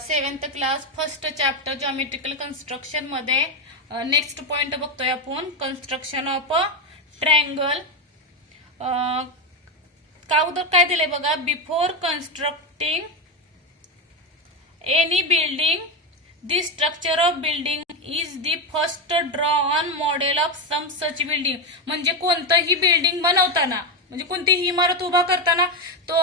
Seventh class first chapter geometrical construction मध्ये next point बघतोय आपण कन्स्ट्रक्शन ऑफ अ ट्रायंगल. अगोदर काय दिलंय बघा, before constructing any building the structure of building is the first draw on model of some such building. म्हणजे कोणतंही building बनवताना, म्हणजे कोणतीही इमारत उभा करताना तो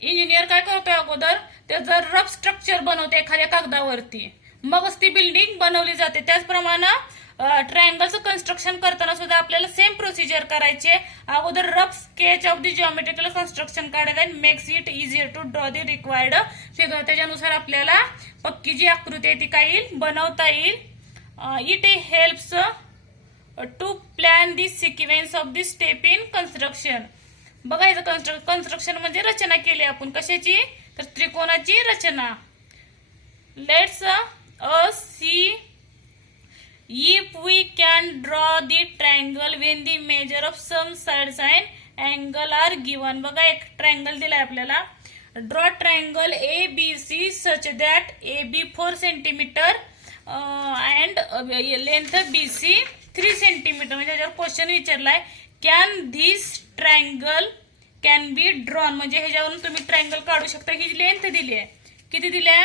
इंजिनियर काय करतोय, अगोदर त्याचं रफ स्ट्रक्चर बनवते एखाद्या कागदावरती, मगच ती बिल्डिंग बनवली जाते. त्याचप्रमाणे ट्रायंगलचं कन्स्ट्रक्शन करताना सुद्धा आपल्याला सेम प्रोसिजर करायचे. अगोदर rough sketch of the geometrical construction काढायला makes it easier to draw the required figure. त्याच्यानुसार आपल्याला पक्की जी आकृती आहे ती काय येईल, बनवता येईल. It helps to plan the sequence of the step in construction. बघायचं कन्स्ट्रक्शन म्हणजे रचना केली आपण कशाची, तर त्रिकोणाची रचना. Let's see if we can draw the triangle when the measure of some sides and angle are given. बघा एक ट्रायंगल दिलाय आपल्याला. Draw triangle ABC such that AB 4 cm and length BC 3 cm. म्हणजे ह्याच्यावर क्वेश्चन विचारलाय, can this triangle can be drawn. म्हणजे ह्याच्यावरून तुम्ही ट्रायंगल काढू शकता. ही लेंथ दिली आहे, किती दिली आहे,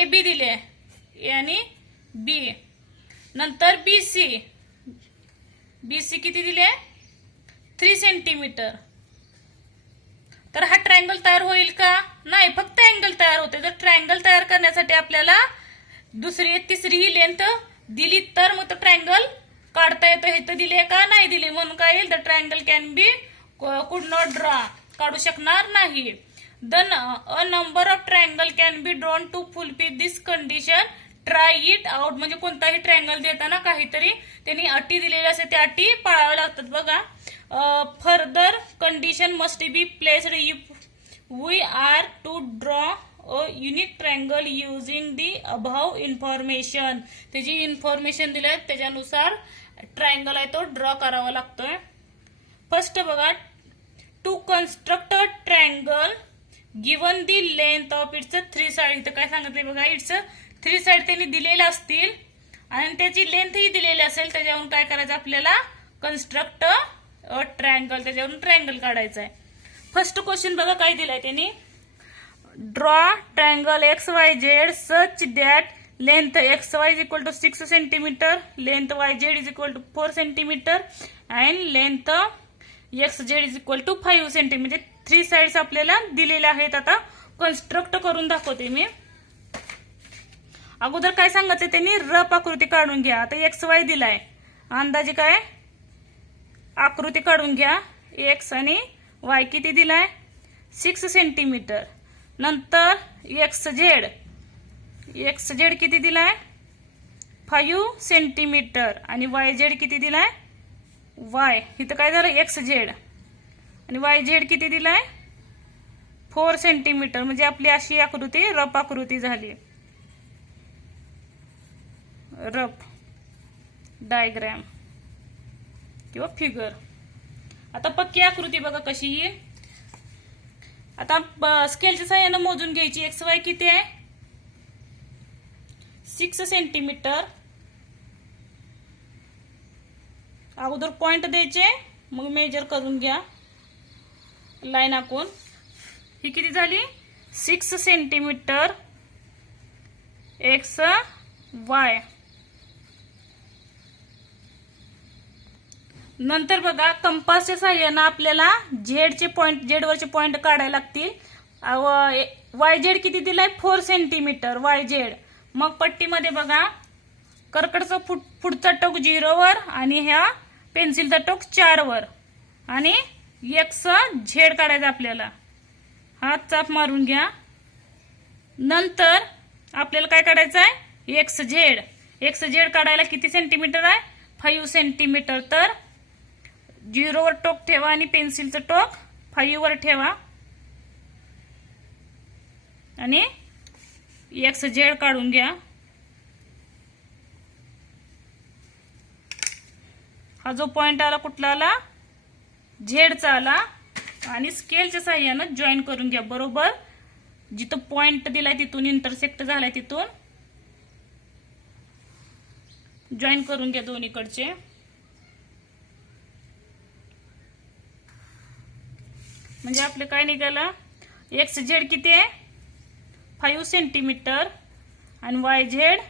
AB दिली आहे आणि B. नंतर BC किती दिले, 3 सेंटीमीटर. तर हा ट्रायंगल तयार होईल का, नाही, फक्त अँगल तयार होते. तर ट्रायंगल तयार करण्यासाठी आपल्याला दुसरी तिसरी ही लेंथ दिली तर मग तो ट्रायंगल काढता येतो. हे तर दिले का, नाही दिली, म्हणून काय येईल, the triangle can be could not draw, काढू शकणार नाही. Then a number of triangle can be drawn to fulfil this condition. Try it out. म्हणजे कोणताही ट्रायंगल देताना काहीतरी त्यांनी अटी दिलेल्या असते, त्या अटी पाळाव्या लागतात. बघा, further condition must be placed if we are to draw a unique triangle using the above information. त्याची इन्फॉर्मेशन दिली त्याच्यानुसार ट्रायंगल आहे तो ड्रॉ करावा लागतोय. फर्स्ट बघा, to construct a triangle given the length of its 3 side. इथं काय सांगितले बघा, इट्स 3 साइड त्यांनी दिलेल्या असतील आणि त्याची लेंथ ही दिलेली असेल. त्याच्यावरून काय करायचं आपल्याला, कन्स्ट्रक्ट अ ट्रायंगल, त्याच्यावरून ट्रायंगल काढायचं आहे. फर्स्ट क्वेश्चन बघा काय दिलाय त्यांनी, draw triangle XYZ such that length XY is equal to 6 centimetre, length YZ is equal to 4 centimetre and length XZ is equal to 5 centimetre. 3 sides आपल्याला दिलेल्या आहेत. आता कन्स्ट्रक्ट करून दाखवते मी. अगोदर काय सांगितलं त्यांनी, रफ आकृती काढून घ्या. आता XY दिलाय, अंदाजे काय आकृती काढून घ्या. X आणि Y किती दिलाय, 6 सेंटीमीटर. नंतर XZ किती दिलाय, 5 सेंटीमीटर आणि YZ किती दिलाय, Y इथं काय झालं, XZ आणि YZ किती दिलाय, 4 सेंटीमीटर. म्हणजे आपली अशी आकृती रफ आकृती झाली, रफ डायग्राम किंवा फिगर. आता पक्की आकृती बघा कशी येईल. आता स्केलच्या सहाय्याने मोजून घ्यायची. XY किती आहे, 6 सेंटीमीटर. अगोदर पॉइंट द्यायचे, मग मेजर करून घ्या लाईन आखून. ही किती झाली, 6 सेंटीमीटर XY. नंतर बघा, कंपासच्या सहाय्याने आपल्याला झेडचे पॉइंट, झेडवरचे पॉइंट काढायला लागतील. YZ किती दिलाय, 4 सेंटीमीटर YZ. मग पट्टीमध्ये बघा, कर्कटचं पुढचा टोक 0 वर आणि ह्या पेन्सिलचा टोक 4 वर आणि XZ काढायचा आपल्याला. हात चाप मारून घ्या. नंतर आपल्याला काय काढायचं आहे, XZ काढायला किती सेंटीमीटर आहे, 5 सेंटीमीटर. तर 0 वर टोक ठेवा आणि पेन्सिलचं टोक 5 वर ठेवा आणि XZ काढून घ्या. हा जो पॉइंट आला कुठला आला, झेडचा आला आणि स्केलच्या सहाय्याने जॉईन करून घ्या. बरोबर जिथं पॉइंट दिलाय तिथून इंटरसेक्ट झालाय तिथून जॉईन करून घ्या दोन्हीकडचे. म्हणजे आपले काय निघाला, एक्स झेड किती आहे 5 सेंटीमीटर आणि वाय झेड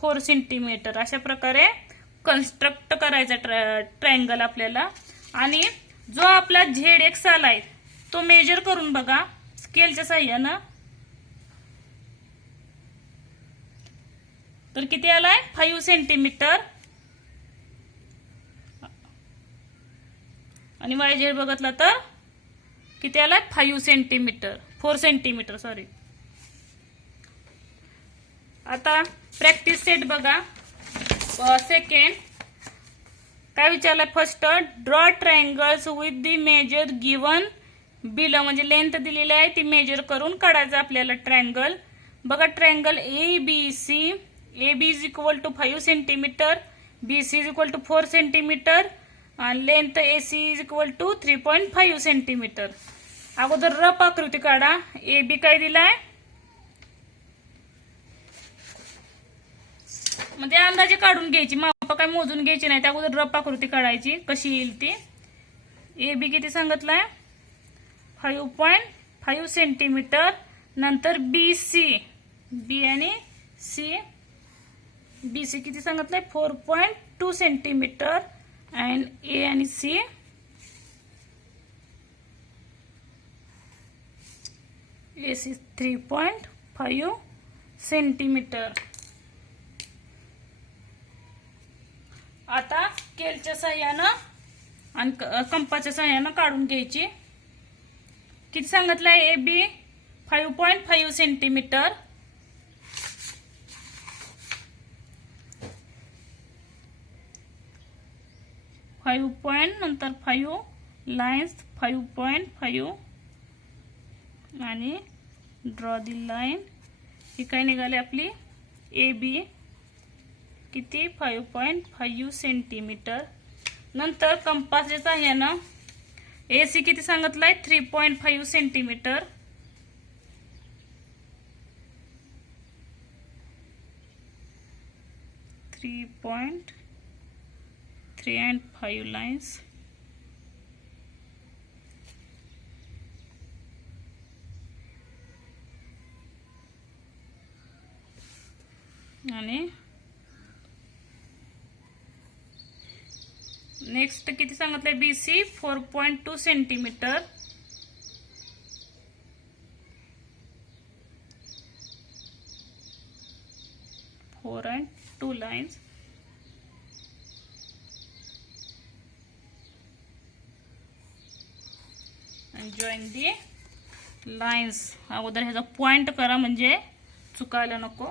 4 सेंटीमीटर. अशा प्रकारे कन्स्ट्रक्ट करायचा ट्रायंगल आपल्याला. आणि जो आपला झेड एक्स आलाय तो मेजर करून बघा स्केलच्या साह्यानं. तर किती आलाय 5 सेंटीमीटर आणि वाय झेड बघितला तर किती आलाय 5 सेंटीमीटर 4 सेंटीमीटर सॉरी. आता प्रॅक्टिस सेट बघा. सेकंड काय विचारलंय, first draw triangles with the measure given below. म्हणजे लेंथ दिलेली आहे ती मेजर करून काढायचं आपल्याला ट्रायंगल. बघा triangle A B C. A B is equal to 5 centimetre, B C is equal to 4 centimetre आणि length A C is equal to 3.5 centimetre. अगोदर रफ आकृती काढा. ए बी काय दिलाय म्हणजे अंदाजे काढून घ्यायची, माप काय मोजून घ्यायची नाही. त्या अगोदर रफ आकृती काढायची कशी येईल ती. ए बी किती सांगितलंय 5.5 सेंटीमीटर. नंतर बी सी, बी आणि सी, बी सी किती सांगितलंय 4.2 सेंटीमीटर अँड ए आणि सी ए सी 3.5 सेंटीमीटर. आता स्केलच्या साह्यानं आणि कंपासच्या साह्यानं काढून घ्यायची. किती सांगितलंय ए बी 5.5 सेंटीमीटर. नंतर 5 लाईन्स 5.5 आणि ड्रॉ दी लाईन. ही काय निघाली आपली ए बी किती 5.5 सेंटीमीटर. नंतर कंपासच्या साह्यानं ए सी किती सांगितलंय 3.5 सेंटीमीटर. Three and 5 lines. आणि नेक्स्ट किती सांगितलंय B C 4.2 centimetre. Four and 2 lines. Join the lines. अगोदर ह्याचा पॉइंट करा म्हणजे चुकायला नको.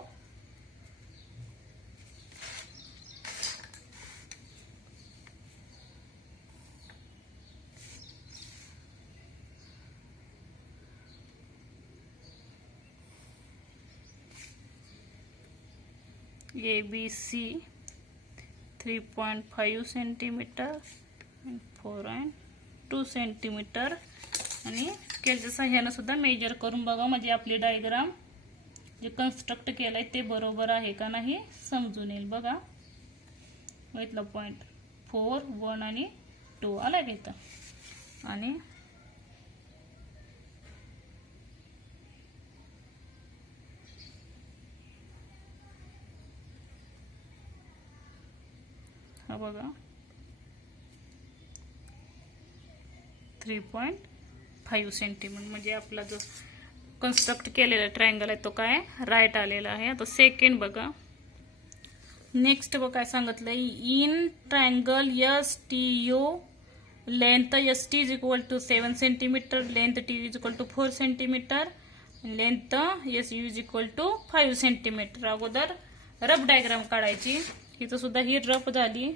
A B C 3.5 centimetre 4 and 2 centimetre. आणि स्केलच्या साह्यानं सुद्धा मेजर करून बघा म्हणजे आपली डायग्राम जे कन्स्ट्रक्ट केलंय ते बरोबर आहे का नाही समजून येईल. बघा इथला पॉइंट 4 1 आणि 2 आला का इथं. आणि हा बघा 3.5 सेंटीमीटर म्हणजे आपला जो कन्स्ट्रक्ट केलेला ट्रायंगल आहे तो काय राईट आलेला आहे. आता सेकंड बघा. नेक्स्ट बघा काय सांगितलंय in triangle S T U length S T is equal to 7 centimetre, length T is equal to 4 centimetre, length S U is equal to 5 centimetre. अगोदर रफ डायग्राम काढायची. इथं सुद्धा ही रफ झाली,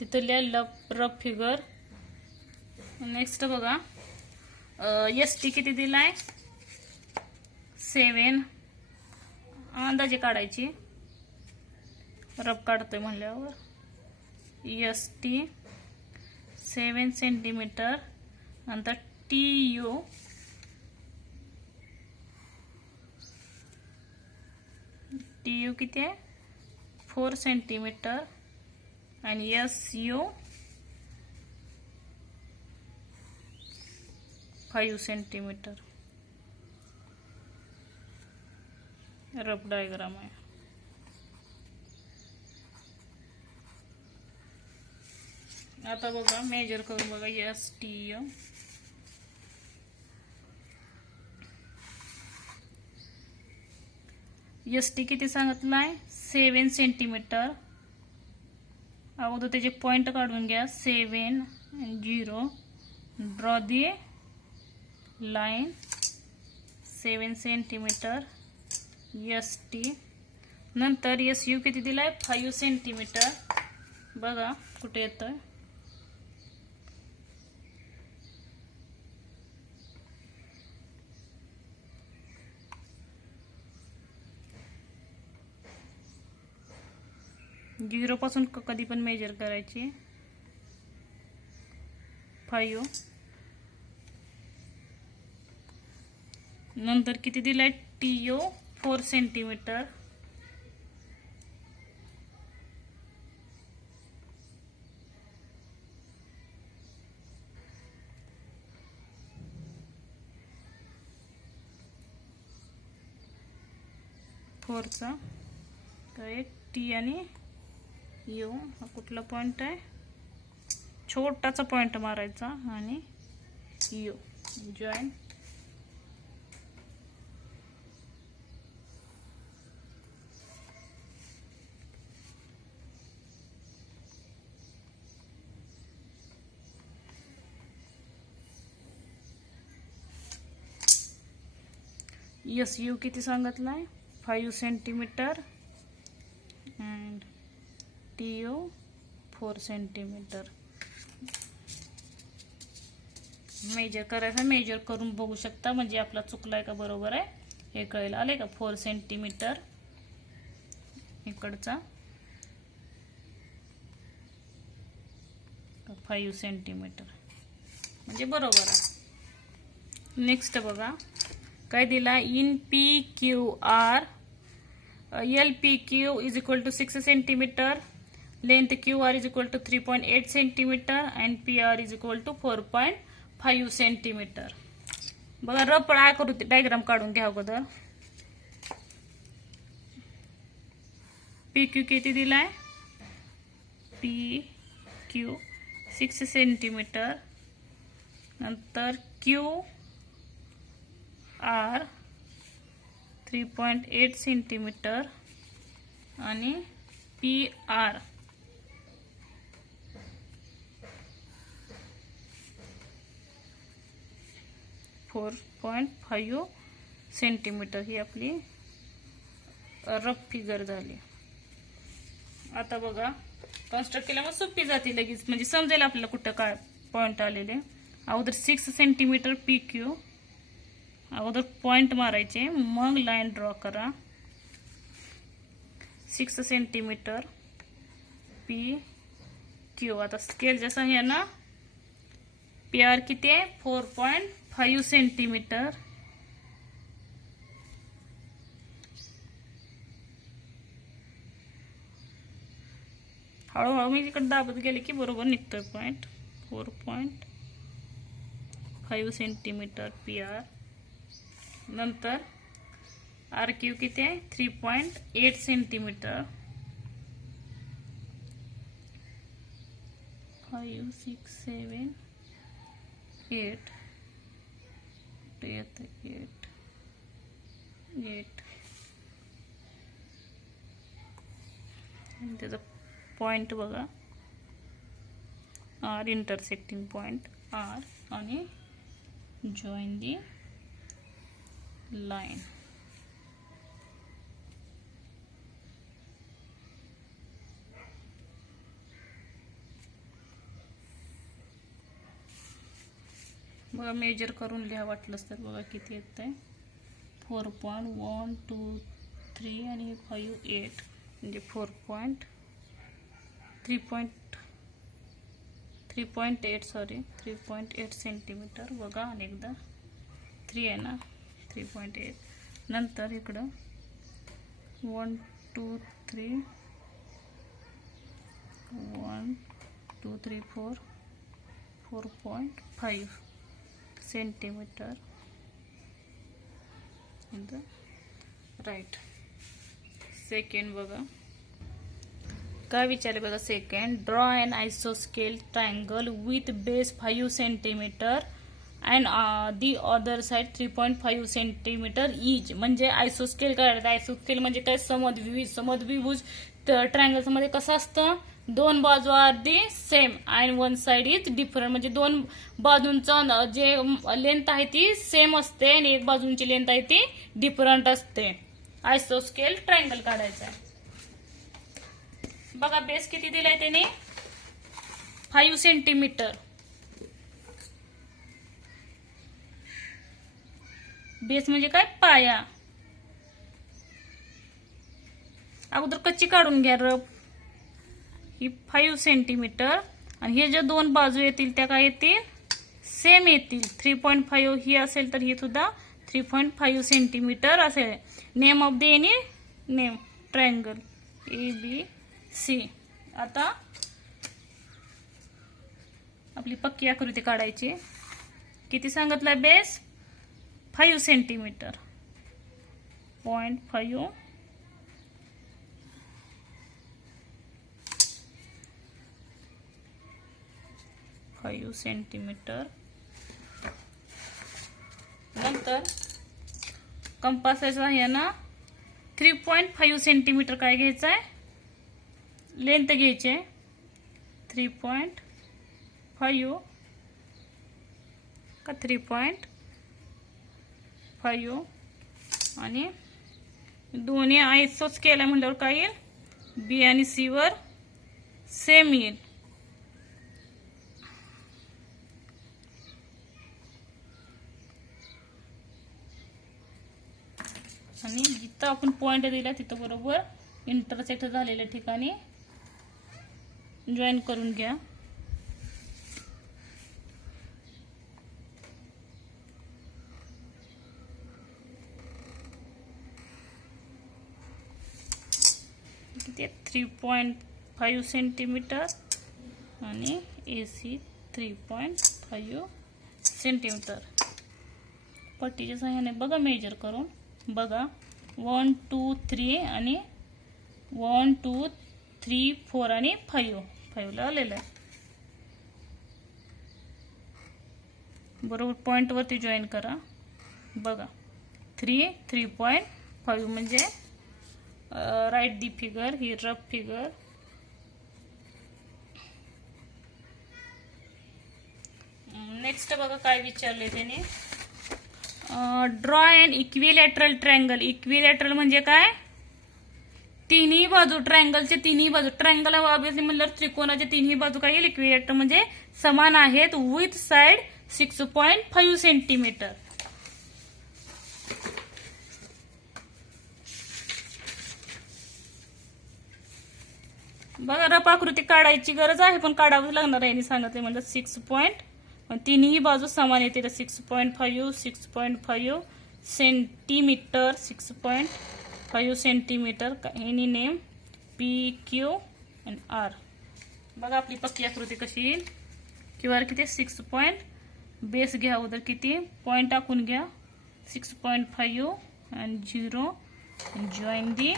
तिथं लिहा रफ फिगर. नेक्स्ट बघा S T किती दिलाय 7. अंदाजे काढायची. रफ काढतोय म्हणल्यावर एस टी 7 सेंटीमीटर. नंतर टी यू TU किती आहे 4 सेंटीमीटर आणि SU 5 सेंटीमीटर. रफ डायग्राम आहे. आता बघा मेजर करून बघा STU ST किती सांगितलं आहे 7 सेंटीमीटर. अगोदर त्याचे पॉइंट काढून घ्या 7 0. Draw the line 7 centimetre ST. नंतर SU किती दिलाय 5 सेंटीमीटर. बघा कुठे येतोय. झिरो पासून कधी पण मेजर करायची. 5. नंतर किती दिलाय TU 4 सेंटीमीटर. फोरचा एक T आणि U हा कुठला पॉइंट आहे छोटाचा पॉइंट मारायचा आणि U जॉईन. SU किती सांगितलाय 5 centimetre and TU 4 centimetre. Measure करायचं मेजर करून बघू शकता म्हणजे आपला चुकलाय का बरोबर आहे हे कळेल. आले का 4 सेंटीमीटर इकडचा 5 सेंटीमीटर म्हणजे बरोबर आहे. नेक्स्ट बघा काय दिला in PQR LPQ is equal to 6 centimetre. Length QR is equal to 3.8 centimetre and PR is equal to 4.5 centimetre. बघा रफ करू डायग्राम काढून घ्या अगोदर. PQ किती दिलाय PQ 6 सेंटीमीटर. नंतर QR 3.8 सेंटीमीटर आणि PR 4.5 सेंटीमीटर. ही आपली रफ फिगर झाली. आता बघा कन्स्ट्रक्ट केल्यामुळे सोपी जाते लगेच म्हणजे समजेल आपल्याला कुठं काय पॉइंट आलेले. अगोदर 6 सेंटीमीटर PQ अगोदर पॉइंट मारायचे मग लाईन ड्रॉ करा. 6 सेंटीमीटर PQ. आता स्केलच्या सहाय्याने PR किती आहे 4.5 सेंटीमीटर. हळूहळू मी इकडे दाबत गेले की बरोबर निघतोय पॉइंट. 4.5 centimetre PR. नंतर RQ किती आहे 3.8 सेंटीमीटर. 5 6 7 8 8 8 त्याचा पॉइंट बघा R इंटरसेक्टिंग पॉइंट R आणि जॉईन दी लाईन. बघा मेजर करून लिहा वाटलंच तर. बघा किती येत आहे 4.1 2 3 आणि 5 8 म्हणजे 3.8 सेंटीमीटर. बघा अनेकदा 3 आहे ना 3.8. नंतर इकडं 1 2 3 1 2 3 4 4.5 centimeter in the right. Second बघा काय विचारले बघा. सेकंड, ड्रॉ अन आयसोस्केल triangle with base 5 centimetre and the other side 3.5 centimetre each. म्हणजे आयसोस्केल काढायचं. आयसोस्केल म्हणजे काय, समद्विभुज ट्रायंगल्स मध्ये कसं असतं, दोन बाजू are the same and one side is different. म्हणजे दोन बाजूंचा जे लेंथ आहे ती सेम असते आणि एक बाजूंची लेंथ आहे ती डिफरंट असते. आयसोस्केल ट्रायंगल काढायचा आहे. बघा बेस किती दिलाय त्याने, 5 सेंटीमीटर. बेस म्हणजे काय, पाया. अगोदर कच्ची काढून घ्या रफ. ही 5 सेंटीमीटर आणि हे जे दोन बाजू येतील त्या काय येतील, सेम येतील. 3.5 ही असेल तर ही सुद्धा 3.5 सेंटीमीटर असेल. Name of the any name triangle ABC. आता आपली पक्की आकृती काढायची. किती सांगितलं बेस, 5 सेंटीमीटर. 0.5 5 सेंटीमीटर. नंतर कंपासाचं आहे ना 3.5 सेंटीमीटर काय घ्यायचं आहे, लेंथ घ्यायची आहे. 3.5 का 3.5 आणि दोन्ही आयसोच केल्या म्हटल्यावर काय येईल, बी आणि सी वर सेम येईल. आणि जिथं आपण पॉइंट दिला तिथं बरोबर इंटरसेक्ट झालेल्या ठिकाणी जॉईन करून घ्या. किती 3.5 सेंटीमीटर आणि AC 3.5 सेंटीमीटर. पट्टीच्या सहाय्याने बघा मेजर करून बघा. 1 2 3 आणि 1 2 3 4 आणि 5 ला आलेलं आहे. बरोबर पॉइंट वरती जॉईन करा. बघा 3.5 म्हणजे राईट दी फिगर. ही रफ फिगर. नेक्स्ट बघा काय विचारले त्याने. ड्रॉ अन इक्विलॅटरल ट्रायंगल. इक्विलॅटरल म्हणजे काय, तिन्ही बाजू ट्रायंगलचे तिन्ही बाजू. ट्रायंगल ऑब्विसली म्हणलं त्रिकोणाचे तिन्ही बाजू काय येईल, इक्विलॅटर म्हणजे समान आहेत. With side 6.5 centimetre. बघा रफ आकृती काढायची गरज आहे पण काढावं लागणार आहे. सांगितले म्हणजे 6. तिन्ही बाजू समान येते. 6.5 6.5 centimetre 6.5 centimetre. Any name PQ and R. बघा आपली पक्की आकृती कशी येईल. QR किती 6 पॉइंट. बेस घ्या उधर किती पॉइंट टाकून घ्या 6.5 and 0 and join the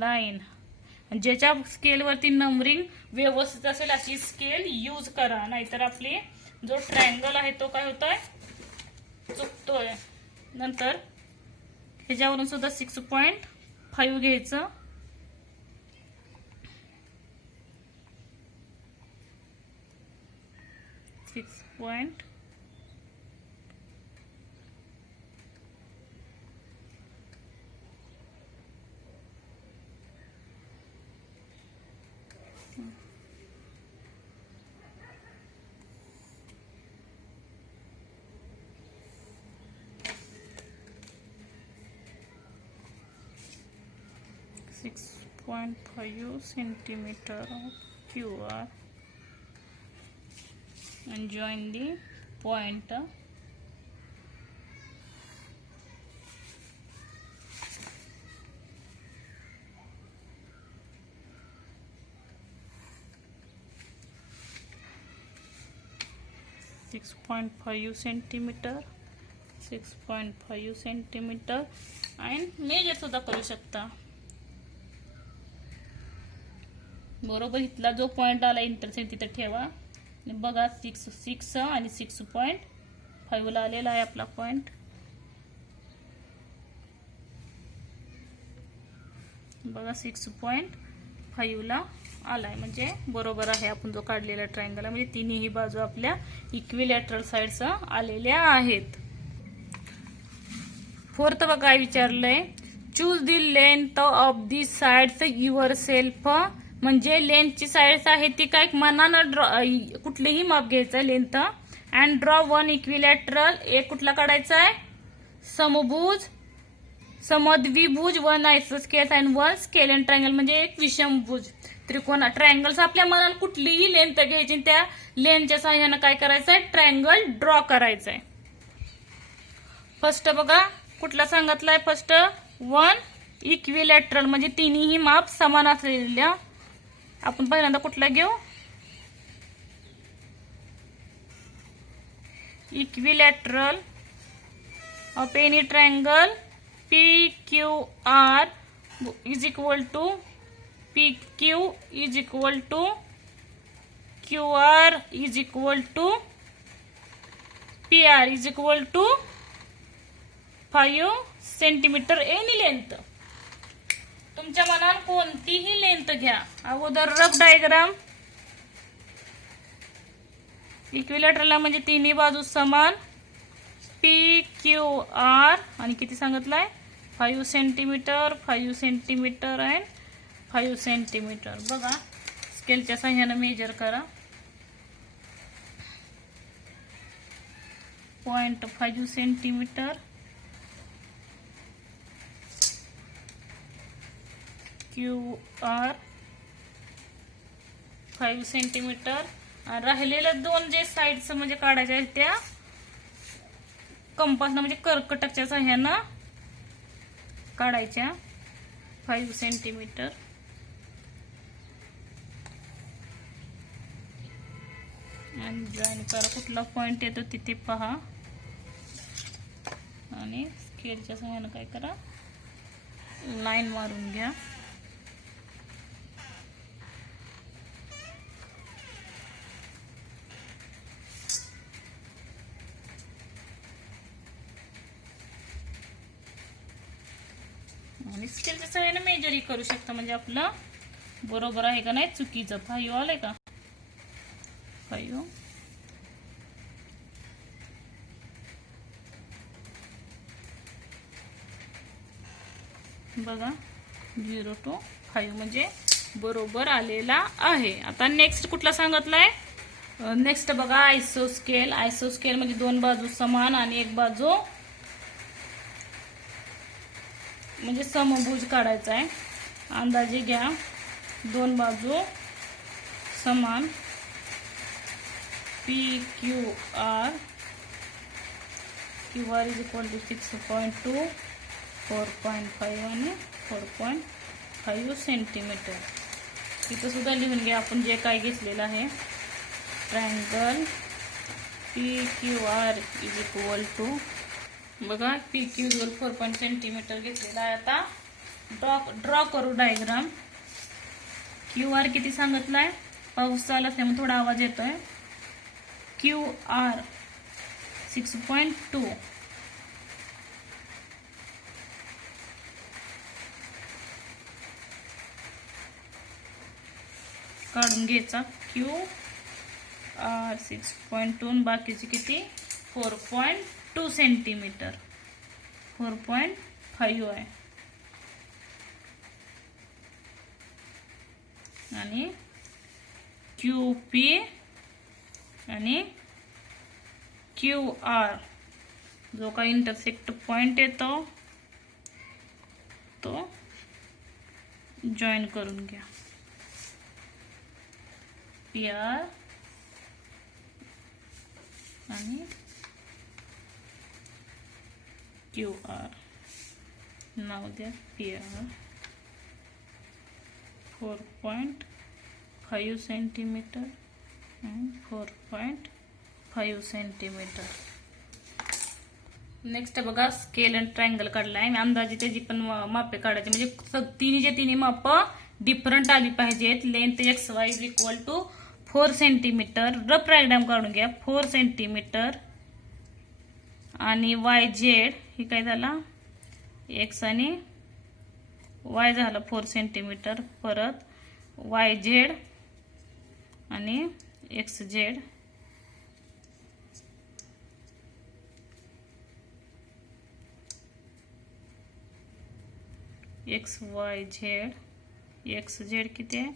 line. ज्याच्या स्केलवरती नंबरिंग व्यवस्थित असेल अशी स्केल यूज करा. नाहीतर आपली जो ट्रायंगल आहे तो काय होतोय, चुकतोय. नंतर ह्याच्यावरून सुद्धा 6.5 घ्यायचं. Point 6.5 centimeter of QR and join the point. 6.5 centimetre, 6.5 centimetre आणि मेजर सुद्धा करू शकता. बरोबर इथला जो पॉइंट आला इंटरसेक्ट तिथे ठेवा. बघा 6 आणि 6.5 ला आलेला आहे आपला पॉइंट. बघा 6.5 ला आलाय म्हणजे बरोबर आहे आपण जो काढलेला ट्रायंगल आहे. म्हणजे तिन्ही बाजू आपल्या इक्विलॅटरल साइड्स आलेल्या आहेत. फोर्थ बघा काय विचारलंय, choose the length of the sides yourself. म्हणजे लेंथची साइड्स आहे ती काय मनानं कुठलेही माप घ्यायचं length and draw one equilateral. एक कुठला काढायचा आहे, समभुज, समद्विभुज, वन आयसोस्केल and one scalene triangle. म्हणजे एक विषमभुज त्रिकोण. ट्रायंगल्स आपल्या मनाला कुठलीही लेंथ घ्यायची, त्या लेंथच्या सहाय्यानं काय करायचं आहे, ट्रायंगल ड्रॉ करायचं आहे. फर्स्ट बघा कुठला सांगितलाय, फर्स्ट वन इक्विलॅटरल म्हणजे तिन्ही माप समान असलेल्या. आपण पहिल्यांदा कुठला घेऊ, equilateral of any triangle PQR is equal to PQ is equal to QR is equal to PR is equal to 5 centimetre any length. तुमच्या मनात कोणतीही लेंथ घ्या. अगोदर रफ डायग्राम. इक्विलॅटरल म्हणजे तिन्ही बाजू समान, PQR आणि किती सांगितलंय, 5 सेंटीमीटर, 5 सेंटीमीटर अँड 5 सेंटीमीटर. बघा स्केलच्या सहाय्याने मेजर करा. 0.5 सेंटीमीटर, QR 5 सेंटीमीटर. राहिलेल्या दोन जे साइड्स म्हणजे काढायच्या आहेत त्या कंपासनं म्हणजे कर्कटकच्या सहाय्यानं काढायच्या. 5 सेंटीमीटर आणि जॉईन करा. कुठला पॉइंट येतो तिथे पहा आणि स्केलच्या सहाय्यानं काय करा, लाईन मारून घ्या. आणि स्केलच्या सहाय्याने मेजरही करू शकता. म्हणजे आपलं बरोबर आहे का नाही, चुकीचं. 5 आलंय का, 5. बघा 0 to 5 म्हणजे बरोबर आलेला आहे. आता नेक्स्ट कुठला सांगितलाय, नेक्स्ट बघा आयसोस्केल. आयसोस्केल म्हणजे दोन बाजू समान आणि एक बाजू म्हणजे समभुज काढायचा आहे. अंदाजे घ्या, दोन बाजू समान, PQR QR is equal to 6.2, 4.5 आणि 4.5 सेंटीमीटर. इथं सुद्धा लिहून घ्या आपण जे काय घेतलेलं आहे. Triangle PQR is equal to, बघा PQ इक्वल 4 सेंटीमीटर घेतलेला आहे. आता ड्रॉ करू डायग्राम. QR किती सांगितलाय, पाऊस चालू असल्यामुळे थोडा आवाज येतोय. QR 6.2, काढून घ्यायचा. QR 6.2 बाकीचे किती, 4.2 सेंटीमीटर, 4.5 आहे. आणि QP आणि QR जो काही इंटरसेक्ट पॉइंट येतो तो जॉईन करून घ्या. PR आणि QR. नाव द्या PR. 4.5 centimetre and 4.5 5 centimetre. Next बघा स्केल आणि ट्रायंगल काढलाय. अंदाजे त्याची पण मापे काढायची, म्हणजे तिन्हीचे तिन्ही माप डिफरंट आली पाहिजेत. Length X Y is equal to 4 centimetre. Rough diagram काढून घ्या. 4 सेंटीमीटर आणि वाय झेड हे काय झाला, एक्स आणि वाय झाला 4 सेंटीमीटर. परत वाय झेड आणि x Z x Y Z. X Z किती आहे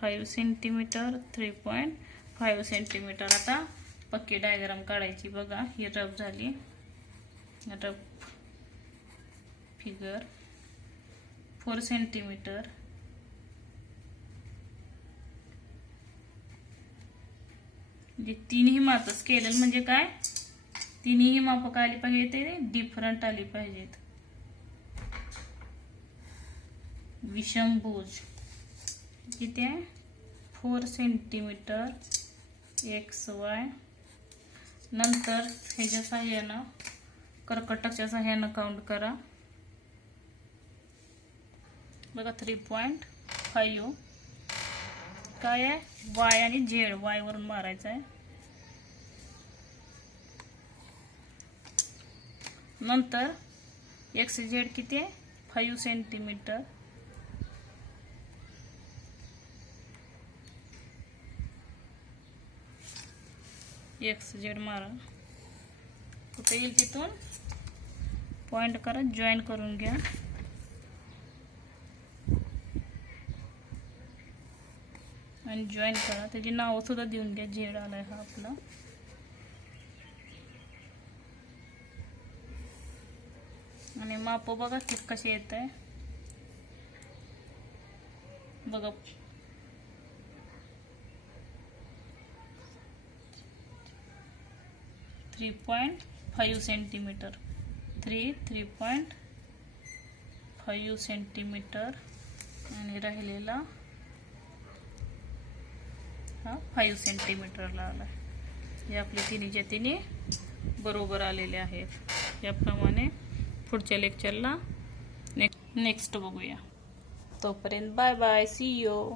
5 सेंटीमीटर, 3.5 सेंटीमीटर. आता पक्की डायग्राम काढायची. बघा ही रफ झाली, रफ फिगर 4 सेंटीमीटर म्हणजे तिन्ही माप स्केल म्हणजे काय, तिन्ही माप काय आली पाहिजे, ते डिफरंट आली पाहिजेत. विषमभुज किती आहे 4 सेंटीमीटर एक्स वाय. नंतर ह्याच्या साह्यानं कर्कटकच्या साह्यानं काउंट करा. बघा 3.5 काय आहे वाय आणि झेड, वाय वरून मारायचं आहे. नंतर एक्स झेड किती आहे 5 सेंटीमीटर. एक्स झेड मारा, कुठे येईल तिथून पॉइंट करा, जॉईन करून घ्या. आणि जॉईन करा. त्याची नाव सुद्धा देऊन घ्या. झेड आलाय हा आपला. आणि माप बघा कसे येत आहे बघा. 3.5 सेंटीमीटर. 3.5 सेंटीमीटर आणि राहिलेला हा 5 सेंटीमीटरला आला. हे आपले तिन्हीच्या तिन्ही बरोबर आलेले आहेत. याप्रमाणे पुढच्या लेक्चरला नेक्स्ट बघूया. तोपर्यंत बाय बाय, सी यू.